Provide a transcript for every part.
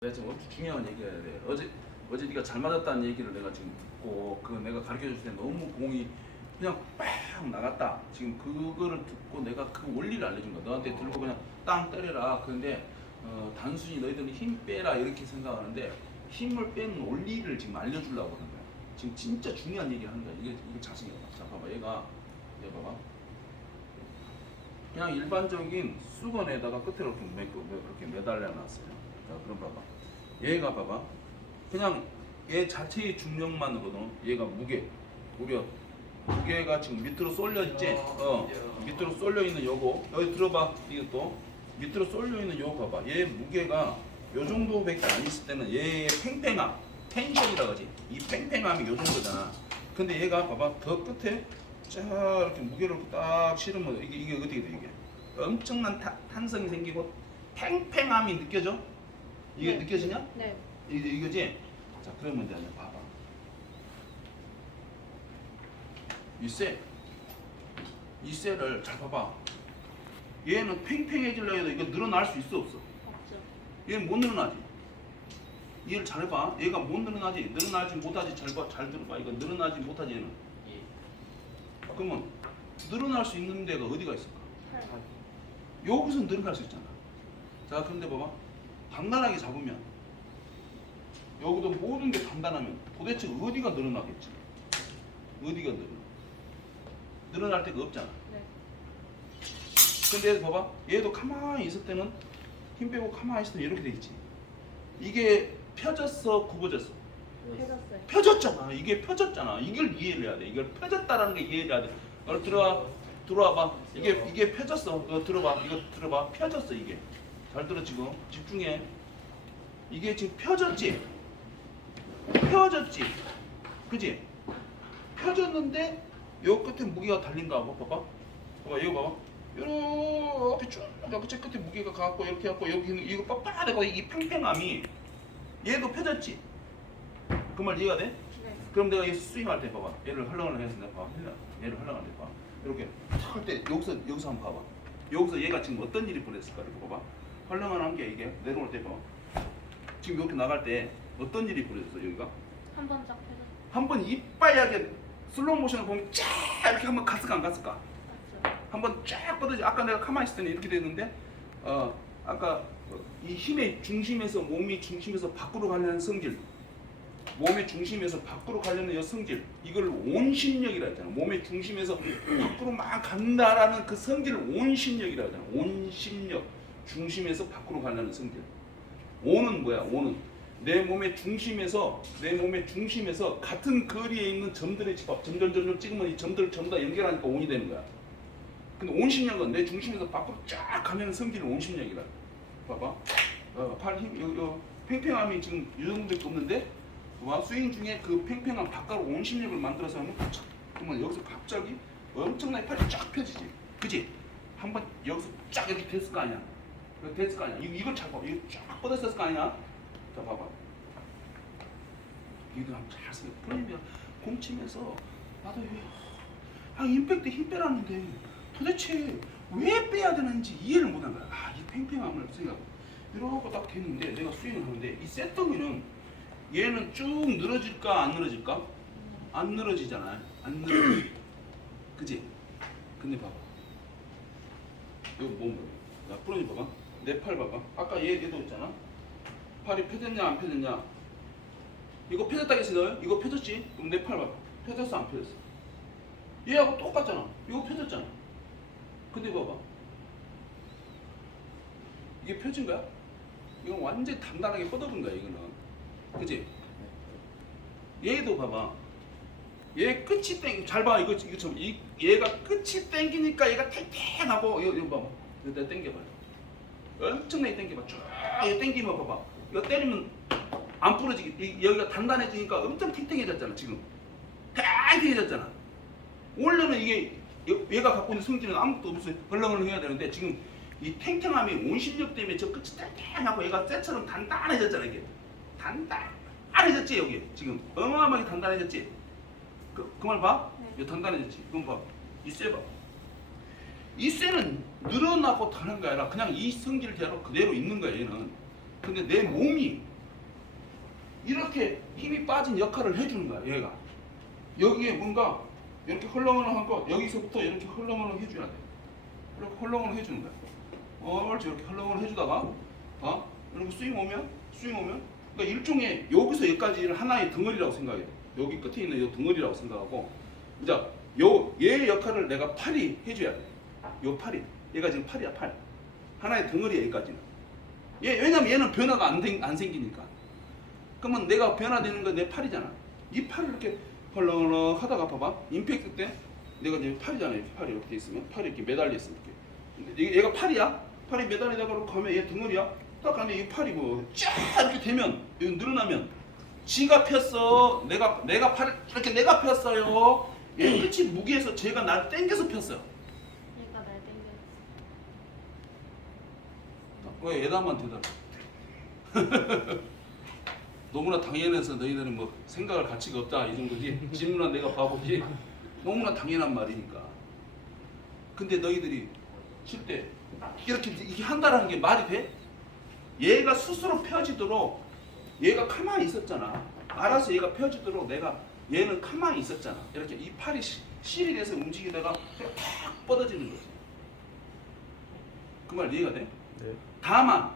내가 지금 엄청 중요한 얘기를 해야 돼. 어제 어제 네가 잘 맞았다는 얘기를 내가 지금 듣고 그 내가 가르쳐 줄 때 너무 공이 그냥 빡 나갔다. 지금 그거를 듣고 내가 그 원리를 알려준 거야. 너한테 들고 그냥 땅 때려라. 그런데 어, 단순히 너희들은 힘 빼라 이렇게 생각하는데 힘을 빼는 원리를 지금 알려주려고 하는 거야. 지금 진짜 중요한 얘기를 하는 거야. 이게 이게 자세히 봐. 자 봐봐. 얘가 얘 봐봐. 그냥 일반적인 수건에다가 끝으로 이렇게 매, 이렇게 매달려 놨어요. 자, 그럼 봐봐. 얘가 봐봐. 그냥 얘 자체의 중력만으로도 얘가 무게, 무려 무게가 지금 밑으로 쏠려 있지? 어, 밑으로 쏠려 있는 요거. 여기 들어봐. 이것도 밑으로 쏠려 있는 요거 봐봐. 얘 무게가 요 정도밖에 안 있을 때는 얘의 팽팽함, 텐션이라고 하지. 이 팽팽함이 요 정도잖아. 근데 얘가 봐봐. 더 끝에 쫙 이렇게 무게를 딱 실으면 이게 이게 어떻게 돼 이게? 엄청난 타, 탄성이 생기고 팽팽함이 느껴져? 이게 네. 느껴지냐? 네. 이게 이거지? 자 그러면 이제 봐봐. 이 쇠, 이 쇠를 잘 봐봐. 얘는 팽팽해지려 해도 이거 늘어날 수 있어 없어? 없죠. 얘는 못 늘어나지. 얘를 잘 봐. 얘가 못 늘어나지. 늘어나지 못하지. 잘 봐. 잘 들어봐. 이거 늘어나지 못하지 얘는. 그러면 늘어날 수 있는 데가 어디가 있을까? 팔. 여기서 늘어날 수 있잖아. 자, 그런데 봐봐. 단단하게 잡으면 여기도 모든 게 단단하면 도대체 어디가 늘어나겠지? 어디가 늘어나? 늘어날 데가 없잖아. 네. 근데 봐봐. 얘도 가만히 있을 때는 힘 빼고 가만히 있을 때 이렇게 돼 있지. 이게 펴졌어, 굽어졌어. 펴졌어요. 펴졌잖아. 이게 펴졌잖아. 이걸 이해를 해야 돼. 이걸 펴졌다라는 게 이해를 해야 돼. 어, 들어와, 들어와 봐. 이게 이게 펴졌어. 어, 들어봐. 이거 들어봐. 펴졌어 이게. 잘 들어 지금. 집중해. 이게 지금 펴졌지. 펴졌지. 그지? 펴졌는데 요 끝에 무게가 달린가 봐. 봐봐. 봐봐. 이거 봐봐. 이렇게 쭉. 그치 끝에 무게가 가고 이렇게 갖고 여기 있는 이거 빡빡하고 이 팽팽함이 얘도 펴졌지. 그 말 이해가 돼? 네. 그럼 내가 이 스윙할 때 봐봐. 얘를 헐렁을 해서 내가 봐. 얘를 헐렁할 때 봐. 이렇게 탁 할 때 여기서 여기서 한번 봐봐. 여기서 얘가 지금 어떤 일이 벌어졌을까 이렇게 봐봐. 헐렁을 한게 이게 내려올 때 봐. 지금 이렇게 나갈 때 어떤 일이 벌어졌어 여기가? 한번쫙 펴졌. 한번 이빨하게 슬로우 모션을 보면 쫙 이렇게 한번 갔을까 안 갔을까? 맞죠. 한번 쫙 뻗어지. 아까 내가 가만히 있을 때는 이렇게 됐는데, 어 아까 이 힘의 중심에서 몸이 중심에서 밖으로 가려는 성질, 몸의 중심에서 밖으로 가려는 이 성질, 이걸 온신력이라 했잖아. 몸의 중심에서 밖으로 막 간다라는 그 성질을 온신력이라 하잖아. 온신력, 중심에서 밖으로 가려는 성질. 온은 뭐야? 온은 내 몸의 중심에서 내 몸의 중심에서 같은 거리에 있는 점들의 집합, 점점 점점 찍으면 이 점들 전부 다 연결하니까 온이 되는 거야. 근데 온심력은 내 중심에서 밖으로 쫙 가면 성질이 온심력이라. 봐봐. 어, 팔 힘, 요, 요 팽팽함이 지금 이 정도밖에 없는데, 와 스윙 중에 그 팽팽함 바깥으로 온심력을 만들어서 하면 촥, 그러면 여기서 갑자기 엄청나게 팔이 쫙 펴지지. 그지? 한번 여기서 쫙 이렇게 됐을 거 아니야. 이거 됐을 거 아니야. 이거, 이걸 잘 봐. 이거 쫙 뻗었을 거 아니야. 자, 봐봐. 이거 한번 잘 쓰고 프로님이 공 치면서 나도 왜, 아 임팩트 힘 빼라는데 도대체 왜 빼야 되는지 이해를 못한 거야. 아, 이 팽팽함을 생각. 이러고 딱 됐는데 내가 스윙을 하는데 이 세터기는 얘는 쭉 늘어질까 안 늘어질까? 안 늘어지잖아. 안 늘어지. 그지? 근데 봐봐. 이거 몸 봐. 야, 프로님 봐봐. 내 팔 봐봐. 아까 얘 얘도 있잖아. 팔이 펴졌냐 안 펴졌냐? 이거 펴졌다겠어 너? 이거 펴졌지? 그럼 내 팔 봐봐. 펴졌어 안 펴졌어? 얘하고 똑같잖아. 이거 펴졌잖아. 근데 봐봐. 이게 펴진 거야? 이건 완전히 단단하게 뻗어본 거야 이거는. 그지? 얘도 봐봐. 얘 끝이 땡, 잘 봐. 이거, 이거 좀, 이, 얘가 끝이 땡기니까 얘가 탱탱하고, 이거, 이거 봐봐. 내가 땡겨봐요. 엄청나게 땡겨봐. 쭉, 땡기면 봐봐. 이거 때리면 안 부러지게, 이- 여기가 단단해지니까 엄청 탱탱해졌잖아, 지금. 탱탱해졌잖아. 원래는 이게, 여- 얘가 갖고 있는 성질은 아무것도 없어요. 헐렁헐렁 해야 되는데, 지금 이 탱탱함이 온실력 때문에 저 끝이 탱탱하고 얘가 쇠처럼 단단해졌잖아, 이게. 단단해졌지, 여기. 지금. 어마어마하게 단단해졌지. 그, 그말 봐? 네. 단단해졌지. 그럼 봐. 이 쇠 봐. 이 쇠는 늘어나고 다는 게 아니라 그냥 이 성질대로 그대로 있는 거야, 얘는. 근데 내 몸이 이렇게 힘이 빠진 역할을 해주는 거야 얘가. 여기에 뭔가 이렇게 헐렁헐렁한 거 여기서부터 이렇게 헐렁헐렁 해줘야 돼. 이렇게 헐렁헐렁 해주는 거야. 옳지. 이렇게 헐렁헐렁 해주다가 어? 이렇게 스윙 오면 스윙 오면? 그러니까 일종의 여기서 여기까지를 하나의 덩어리라고 생각해 돼. 여기 끝에 있는 이 덩어리라고 생각하고 이제 요얘 역할을 내가 팔이 해줘야 돼 요 팔이. 얘가 지금 팔이야 팔. 하나의 덩어리야 여기까지는. 얘 왜냐면 얘는 변화가 안, 생, 안 생기니까. 그러면 내가 변화되는 건 내 팔이잖아. 이 팔을 이렇게 헐렁헐렁 하다가 봐봐. 임팩트 때 내가 이제 팔이잖아 이렇게 팔이 이렇게 돼 있으면. 팔이 이렇게 매달려 있어 이렇게. 얘가 팔이야. 팔이 매달리다가 가면 얘 덩어리야. 딱 가는데 이 팔이 뭐쫙 이렇게 되면 늘어나면 지가 폈어. 내가 내가 팔을 이렇게 내가 폈어요. 얘 끝이 무게에서 제가 나를 당겨서 폈어요 얘가 날 땡겨. 왜 예담만 대답? 너무나 당연해서 너희들은 뭐 생각할 가치가 없다 이 정도지 질문한 내가 바보지 너무나 당연한 말이니까 근데 너희들이 칠 때 이렇게 이게 한다라는 게 말이 돼? 얘가 스스로 펴지도록 얘가 가만히 있었잖아 알아서 얘가 펴지도록 내가 얘는 가만히 있었잖아 이렇게 이 팔이 시- 실이 돼서 움직이다가 팍 뻗어지는 거지 그 말 이해가 돼? 네. 다만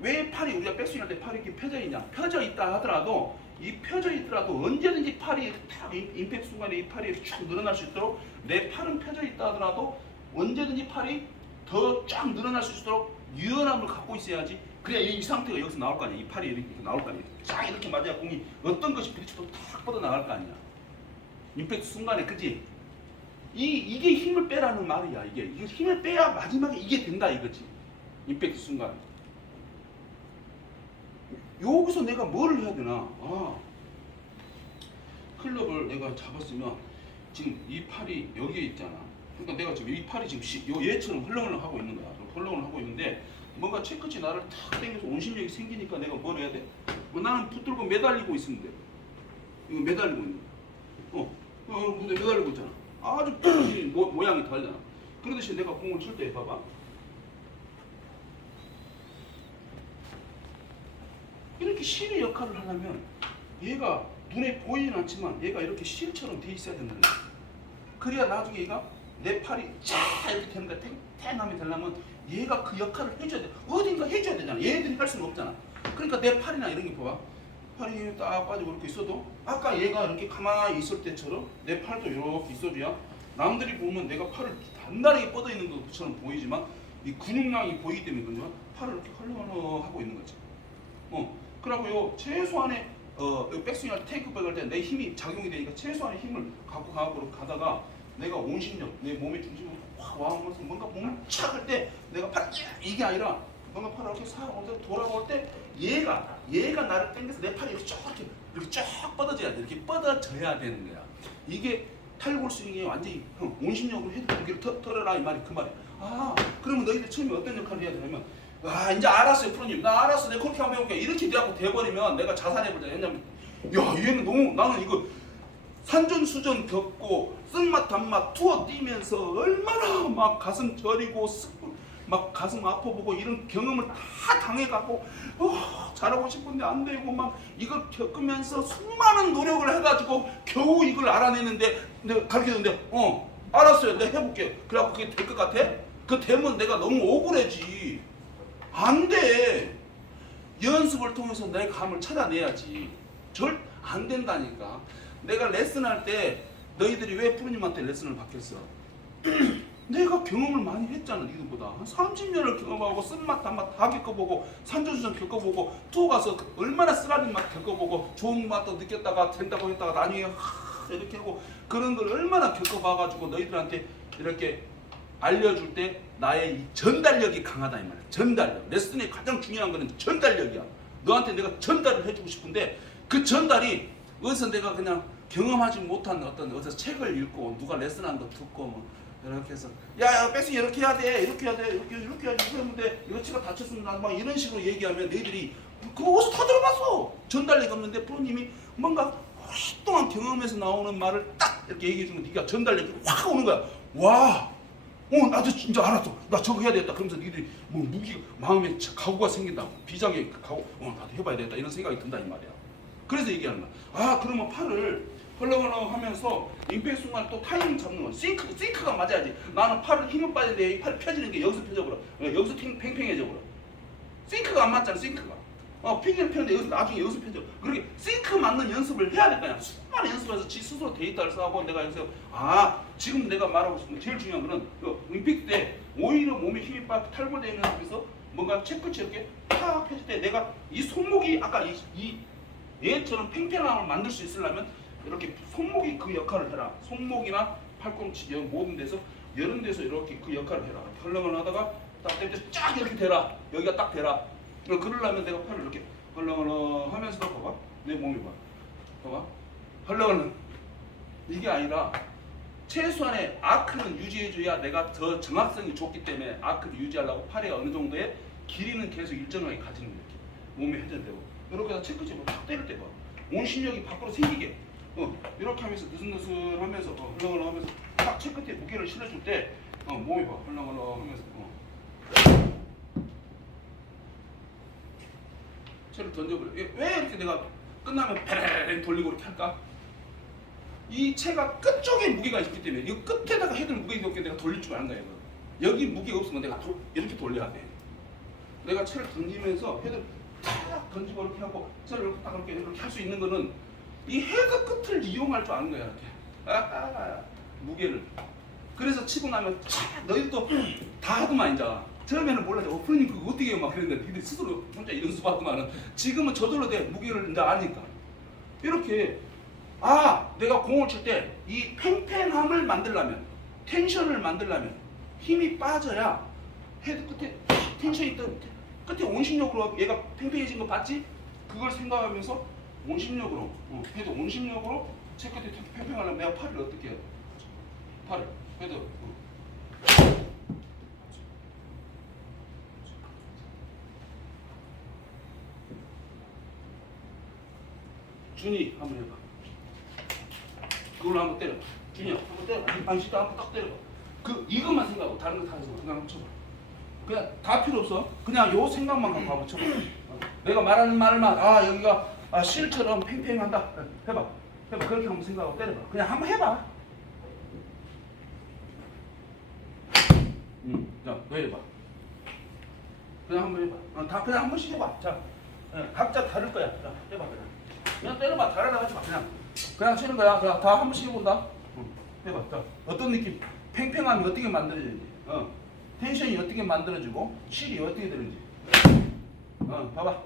왜 팔이 우리가 백스윙할 때 팔이 이렇게 펴져 있냐? 펴져 있다 하더라도 이 펴져 있더라도 언제든지 팔이 탁 임- 임팩트 순간에 이 팔이 쭉 늘어날 수 있도록 내 팔은 펴져 있다 하더라도 언제든지 팔이 더 쫙 늘어날 수 있도록 유연함을 갖고 있어야지 그래야 이, 이 상태가 여기서 나올 거 아니야. 이 팔이 이렇게 나올 거 아니야. 쫙 이렇게 맞아야 공이 어떤 것이 부딪혀도 탁 뻗어 나갈 거 아니야. 임팩트 순간에 그지? 이 이게 힘을 빼라는 말이야 이게. 이게 힘을 빼야 마지막에 이게 된다 이거지 임팩트 순간. 여기서 내가 뭐를 해야 되나? 아. 클럽을 내가 잡았으면 지금 이 팔이 여기에 있잖아. 그러니까 내가 지금 이 팔이 지금 시, 요 얘처럼 헐렁헐렁 하고 있는 거야. 헐렁헐렁 하고 있는데 뭔가 채끝이 나를 탁 당겨서 온심력이 생기니까 내가 뭘 해야 돼? 뭐 나는 붙들고 매달리고 있는데 이거 매달리고 있는 거야. 어, 어 무대 매달리고 있잖아. 아주 이 모, 모양이 다르잖아. 그러듯이 내가 공을 칠 때 봐봐 이렇게 실의 역할을 하려면 얘가 눈에 보이진 않지만 얘가 이렇게 실처럼 돼 있어야 된다는 거야. 그래야 나중에 얘가 내 팔이 쫙 이렇게 되는 거야. 탱탱함이 되려면 얘가 그 역할을 해줘야 돼. 어딘가 해줘야 되잖아. 얘들이 할 수는 없잖아. 그러니까 내 팔이나 이런 게 봐봐. 팔이 딱 빠지고 이렇게 있어도 아까 얘가 이렇게 가만히 있을 때처럼 내 팔도 이렇게 있어줘야 남들이 보면 내가 팔을 단단하게 뻗어 있는 것처럼 보이지만 이 근육량이 보이기 때문에 그런지만 팔을 이렇게 헐렁헐렁 하고 있는 거지. 어, 그러고요 최소한의 어 백스윙 할 때, 테이크백 할 때 내 힘이 작용이 되니까 최소한의 힘을 갖고 가고 가다가 내가 온심력 내 몸의 중심을 확 와하면서 뭔가 몸을 착할 때 내가 팔 이게 아니라 뭔가 팔을 이렇게 싹 오면서 돌아올 때 얘가 얘가 나를 당겨서 내 팔이 이렇게 쫙 이렇게, 이렇게 쫙 뻗어져야 돼. 이렇게 뻗어져야 되는 거야. 이게 탈골 스윙이 완전히 형, 온심력으로 해도 고기를 터, 털어라 이 말이 그 말이야. 아 그러면 너희들 처음에 어떤 역할을 해야 되냐면 아 이제 알았어요 프로님. 나 알았어. 내가 그렇게 한번 해볼게. 이렇게 돼갖고 돼버리면 내가 자산해보자 왜냐면 야 얘는 너무 나는 이거 산전수전 겪고 쓴맛 단맛 투어 뛰면서 얼마나 막 가슴 저리고 쓱- 막 가슴 아파보고 이런 경험을 다 당해가고 어, 잘하고 싶은데 안 되고 막 이걸 겪으면서 수많은 노력을 해가지고 겨우 이걸 알아내는데 내가 가르쳤는데 어 알았어요. 내가 해볼게 그래갖고 그게 될 것 같아? 그 되면 내가 너무 억울해지 안 돼. 연습을 통해서 내 감을 찾아내야지. 절 안 된다니까. 내가 레슨할 때 너희들이 왜 프로님한테 레슨을 받겠어? 내가 경험을 많이 했잖아, 니들보다. 한 30년을 경험하고 쓴맛, 단맛 다 겪어보고 산전수전 겪어보고 투어 가서 얼마나 쓰라린 맛 겪어보고 좋은 맛도 느꼈다가 된다고 했다가 나중에 하, 이렇게 하고 그런 걸 얼마나 겪어봐가지고 너희들한테 이렇게 알려줄 때 나의 이 전달력이 강하다 이 말이야. 전달력. 레슨의 가장 중요한 거는 전달력이야. 너한테 내가 전달을 해주고 싶은데 그 전달이 어디서 내가 그냥 경험하지 못한 어떤 어디서 책을 읽고 누가 레슨한 거 듣고 뭐 이렇게 해서 야야 백스 이렇게 해야 돼 이렇게 해야 돼 이렇게 이렇게 해야지 그런데 이거 치가 다쳤습니다 막 이런 식으로 얘기하면 너희들이 그거 어디서 다 들어봤어 전달력이 없는데 프로님이 뭔가 오랫동안 경험에서 나오는 말을 딱 이렇게 얘기해 주면 네가 전달력이 확 오는 거야 와 어 나도 진짜 알았어. 나 저거 해야 되겠다. 그러면서 니들이 뭐 무기 마음에 차- 각오가 생긴다 비장의 각오 어 나도 해봐야 되겠다. 이런 생각이 든다 이 말이야. 그래서 얘기하는 거야. 아 그러면 팔을 헐렁헐렁 하면서 임팩트 순간 또 타이밍 잡는 거야 싱크, 싱크가 맞아야지. 나는 팔을 힘을 빠지는데 이 팔이 펴지는 게 여기서 펴져 버려. 어, 여기서 팽- 팽팽해져 버려. 싱크가 안 맞잖아 싱크가 어 핑계를 펴는데 여기서 나중에 여기서 펴져 그렇게 싱크 맞는 연습을 해야 될 거야. 수많은 연습해서 지 스스로 데이터를 쌓고 내가 여기서 아 지금 내가 말하고 싶은 게 제일 중요한 거는 그 임팩트 때 오히려 몸에 힘이 빠 탈골되어 있는 상태에서 뭔가 채끝이 이렇게 탁 펴질 때 내가 이 손목이 아까 이, 이 얘처럼 팽팽함을 만들 수 있으려면 이렇게 손목이 그 역할을 해라. 손목이나 팔꿈치 모든 데서 이런 데서 이렇게 그 역할을 해라. 헐렁을 하다가 딱때쫙 이렇게 대라. 여기가 딱 어, 그러려면 내가 팔을 이렇게 헐렁헐렁 하면서 봐봐. 내 몸이 봐. 봐봐. 헐렁헐렁. 이게 아니라 최소한의 아크는 유지해줘야 내가 더 정확성이 좋기 때문에 아크를 유지하려고 팔에 어느 정도의 길이는 계속 일정하게 가지는 이렇게. 몸에 회전되고. 이렇게 해서 체크체로 탁 때릴 때 봐. 온심력이 밖으로 생기게. 어, 이렇게 하면서 느슨느슨 하면서 어, 헐렁헐렁 하면서 탁 체크대 무게를 실어줄 때 어, 몸이 봐. 헐렁헐렁 하면서. 어. 채를 던져버려. 왜- 왜 이렇게 내가 끝나면 베레레 돌리고 이렇게 할까? 이 채가 끝쪽에 무게가 있기 때문에 이 끝에다가 헤드를 무게가 없게 내가 돌릴 줄 아는 거야. 여기 무게가 없으면 내가 도- 이렇게 돌려야 돼. 내가 채를 던지면서 헤드를 탁 던지고 이렇게 하고 채를 이렇게 딱 이렇게 이렇게 할 수 있는 거는 이 헤드 끝을 이용할 줄 아는 거야 이렇게. 아, 무게를. 그래서 치고 나면 차, 너희들도 다 하더만 이제 처음에는 몰랐지 어 프로님 그거 어떻게 해요 막 그랬는데 니들 스스로 혼자 연습하더만은 지금은 저절로 돼 무게를 이제 아니까 이렇게 아 내가 공을 칠 때 이 팽팽함을 만들려면 텐션을 만들려면 힘이 빠져야 헤드 끝에 텐션이 있던 끝에 온심력으로 얘가 팽팽해진 거 봤지? 그걸 생각하면서 온심력으로 어, 헤드 온심력으로 채 끝에 팽팽하려면 내가 팔을 어떻게 해야 돼? 팔을 헤드 어. 준이 한번 해봐. 그걸로 한번 때려. 준이야, 한번 때려. 이 반시도 한번 딱 때려. 그 이것만 생각하고 다른 거다 마. 그냥 쳐봐. 그냥 다 필요 없어. 그냥 요 생각만 갖고 한번 쳐봐. 어. 내가 말하는 말만 아 여기가 아 실처럼 팽팽한다. 해봐. 해봐. 그렇게 한번 생각하고 때려봐. 그냥 한번 해봐. 응. 자, 너 해봐. 그냥 한번 해봐. 어, 다 그냥 한 번씩 해봐. 자, 어, 각자 다를 거야. 자, 해봐 그냥. 그냥 때려봐. 잘하라 하지 마. 그냥. 그냥 치는 거야. 자, 다한 번씩 해본다. 응. 해봐. 자, 어떤 느낌? 팽팽함이 어떻게 만들어지는지. 어. 텐션이 어떻게 만들어지고 실이 어떻게 되는지. 어, 봐봐.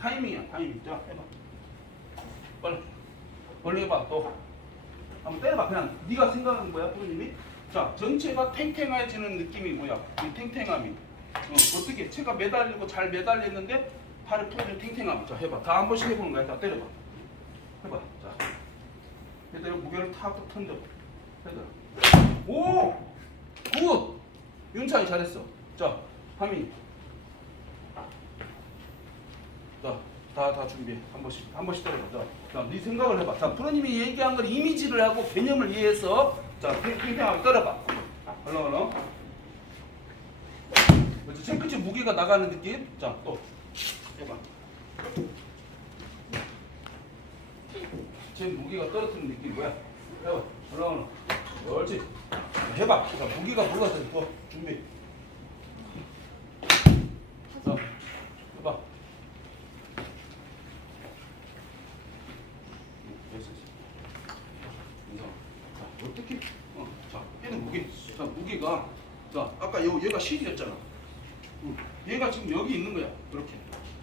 타이밍이야. 타이밍. 자, 해봐. 빨리. 빨리 해봐. 또. 한번 때려봐. 그냥 네가 생각하는 거야, 프로님이. 자, 전체가 탱탱해지는 느낌이 뭐야? 이 탱탱함이. 어, 어떻게 채가 매달리고 잘 매달렸는데 팔을 풀어준 탱탱함. 자, 해봐. 다 한 번씩 해보는 거야. 자, 때려봐. 해봐. 자. 얘들아 무게를 탁 던져. 얘들아. 오! 굿! 윤찬이 잘했어. 자, 하민. 자, 다, 다 준비해. 한 번씩, 한 번씩 때려봐. 자, 자, 네 생각을 해봐. 자, 프로님이 얘기한 걸 이미지를 하고 개념을 이해해서 자, 팽팽하게 때려봐. 얼렁, 얼렁. 그렇지. 채끝이 무게가 나가는 느낌. 자, 또. 해봐. 제 무게가 떨어지는 느낌 뭐야? 해봐. 얼렁. 옳지. 자, 해봐. 자, 무게가 뭐가 돼? 또 준비. 자, 해봐. 됐어. 인상. 자, 어떻게? 어, 자, 얘는 무게. 자, 무게가. 자, 아까 요 얘가 실이었잖아. 응. 얘가 지금 여기 있는 거야. 이렇게.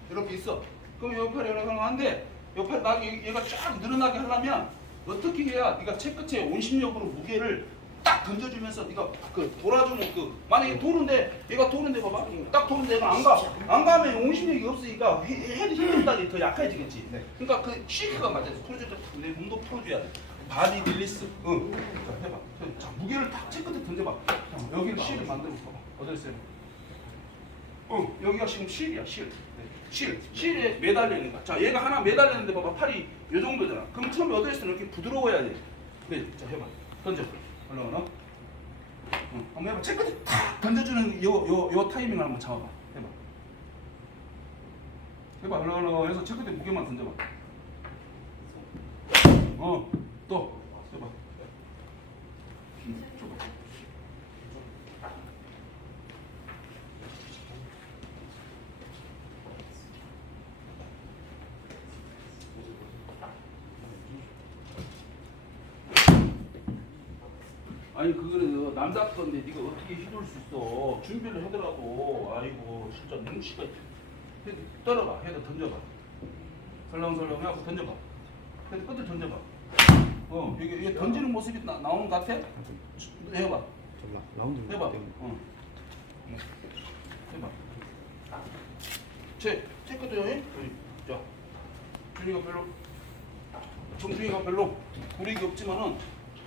이렇게 있어. 그럼 요 팔에 올라가는데 요 팔, 나 얘- 얘가 쫙 늘어나게 하려면 어떻게 해야 네가 채끝에 온심력으로 무게를 딱 던져주면서 네가 그 돌아주는 그 만약에 도는데 얘가 도는데 봐봐 딱 도는데 얘가 안 가. 안 가면 온심력이 없으니까 해- 헤드 힘이 더 약해지겠지. 네. 그러니까 그 쉐이크가 맞아. 풀어줄 때내 몸도 풀어줘야 돼. 바디 릴리스. 응. 자, 해봐. 자, 무게를 탁 채끝에 던져봐. 자, 여기를 실을 만들어 봐봐. 어디 있어요? 어, 여기가 지금 실이야, 실. 실. 실에 매달려 있는 거야. 자, 얘가 하나 매달렸는데 봐봐. 팔이 요 정도잖아. 그럼 처음에 어디 있어? 이렇게 부드러워야 돼. 그래, 자, 해봐. 던져. 올라오나? 응. 한번 해봐. 채끝에 탁 던져주는 요 요 요 타이밍을 한번 잡아봐. 해봐. 해봐. 흘러흘러 해서 채끝에 무게만 던져봐. 어. 또 해봐. 응, 아니 그거는 남자 건데 네가 어떻게 휘둘 수 있어? 준비를 하더라도. 아이고 진짜 눈치가 있- 헤드 떨어봐. 헤드 던져봐. 설렁설렁 해갖고 던져봐. 헤드 끝을 던져봐. 어 이게, 이게 던지는 모습이 나, 나오는 것 같아? 해봐. 라- 라운드 해봐. 어. 해봐. 제 체크도 해? 자. 준이가 별로. 정준이가 별로. 구력이 없지만은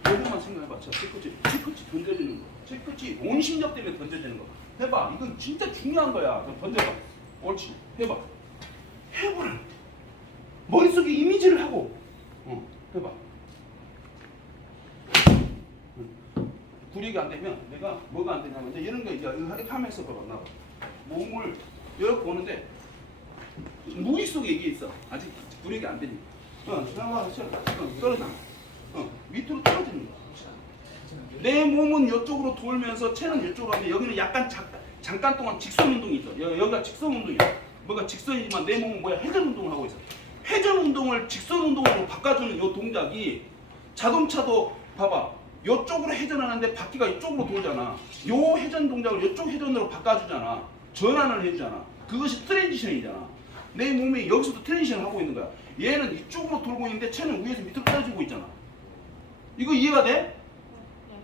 요것만 생각해봐. 자, 체크치, 체크치 던져주는 거. 체크치 온심력 때문에 던져지는 거. 해봐. 이건 진짜 중요한 거야. 그럼 던져봐. 옳지. 해봐. 해보라. 머릿속에 이미지를 하고. 어, 해봐. 응. 구력이 안 되면 내가 뭐가 안 되냐면 이런 거 이제 이렇게 하면서 봐봐. 나 몸을 이렇게 보는데 무의식속에 이게 있어. 아직 구력이 안 되니까. 어, 나와, 어, 떨어져. 어, 밑으로 떨어지는 거야. 내 몸은 이쪽으로 돌면서 체는 이쪽으로 하면 여기는 약간 잠, 잠깐 동안 직선 운동이 있어. 여, 여기가 직선 운동이야. 뭐가 직선이지만 내 몸은 뭐야? 회전 운동을 하고 있어. 회전 운동을 직선 운동으로 바꿔주는 요 동작이 자동차도 봐봐. 이쪽으로 회전하는데 바퀴가 이쪽으로 돌잖아. 요 회전 동작을 이쪽 회전으로 바꿔주잖아. 전환을 해주잖아. 그것이 트랜지션이잖아. 내 몸이 여기서도 트랜지션을 하고 있는 거야. 얘는 이쪽으로 돌고 있는데 체는 위에서 밑으로 떨어지고 있잖아. 이거 이해가 돼? 네.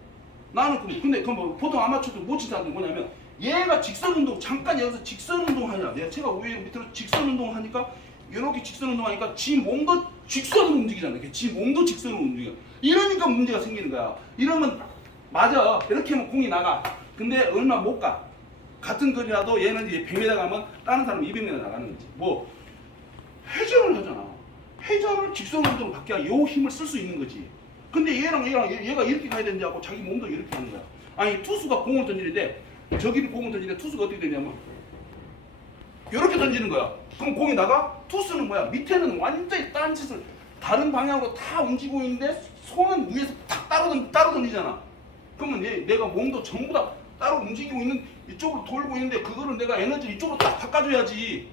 나는 근데, 근데 그뭐 보통 아마추어도 못 친다는 건 뭐냐면 얘가 직선 운동 잠깐 여기서 직선 운동 하냐. 내가 제가 위에 밑으로 직선 운동 하니까 이렇게 직선 운동 하니까 지 몸도 직선으로 움직이잖아 지 몸도 직선으로 움직여. 이러니까 문제가 생기는 거야. 이러면 맞아. 이렇게 하면 공이 나가. 근데 얼마 못 가. 같은 거리라도 얘는 이제 100m 가면 다른 사람은 200m 나가는 거지. 뭐 회전을 하잖아. 회전을 직선 운동으로 바뀌어야 요 힘을 쓸 수 있는 거지 근데 얘랑 얘랑 얘- 얘가 이렇게 가야 되는데 하고 자기 몸도 이렇게 하는 거야. 아니 투수가 공을 던지는데 저기를 공을 던지는데 투수가 어떻게 되냐면 이렇게 던지는 거야. 그럼 공이 나가? 투수는 뭐야? 밑에는 완전히 딴 짓을 다른 방향으로 다 움직이고 있는데 손은 위에서 탁 따로 던 따로 던지잖아. 그러면 얘, 내가 몸도 전부 다 따로 움직이고 있는 이쪽으로 돌고 있는데 그거를 내가 에너지 이쪽으로 딱 바꿔줘야지.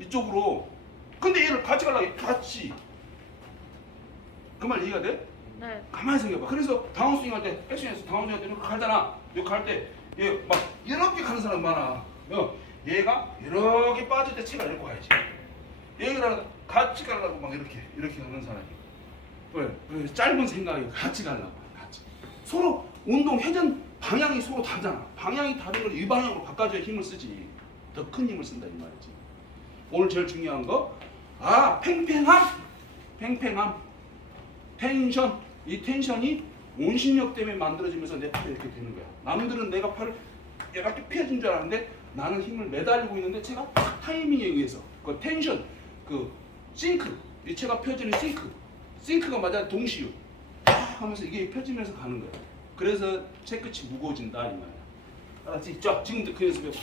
이쪽으로. 근데 얘를 같이 가려고 같이. 그 말 이해가 돼? 네. 가만히 생각해봐. 그래서 다운스윙 할 때, 백스윙에서 다운스윙 할 때 이렇게 가잖아. 이렇게 갈 때, 얘 막 이렇게 가는 사람 많아. 어, 얘가 이렇게 빠질 때 체가 이렇게 가야지. 얘랑 같이 가려고 막 이렇게 이렇게 가는 사람이. 왜? 왜? 짧은 생각이 같이 가려고. 같이. 서로 운동 회전 방향이 서로 다르잖아. 방향이 다른 걸 이 방향으로 바꿔줘야 힘을 쓰지. 더 큰 힘을 쓴다 이 말이지. 오늘 제일 중요한 거, 아 팽팽함, 팽팽함. 텐션 이 텐션이 온심력 때문에 만들어지면서 내 팔이 이렇게 되는 거야. 남들은 내가 팔을 이렇게 피해준 줄 알았는데 나는 힘을 매달리고 있는데 제가 딱 타이밍에 의해서 그 텐션 그 싱크 이 체가 펴지는 싱크 싱크가 맞아 동시유 딱 하면서 이게 펴지면서 가는 거야. 그래서 채끝이 무거워진다 이 말이야. 알았지? 자 지금부터 그 연습해봐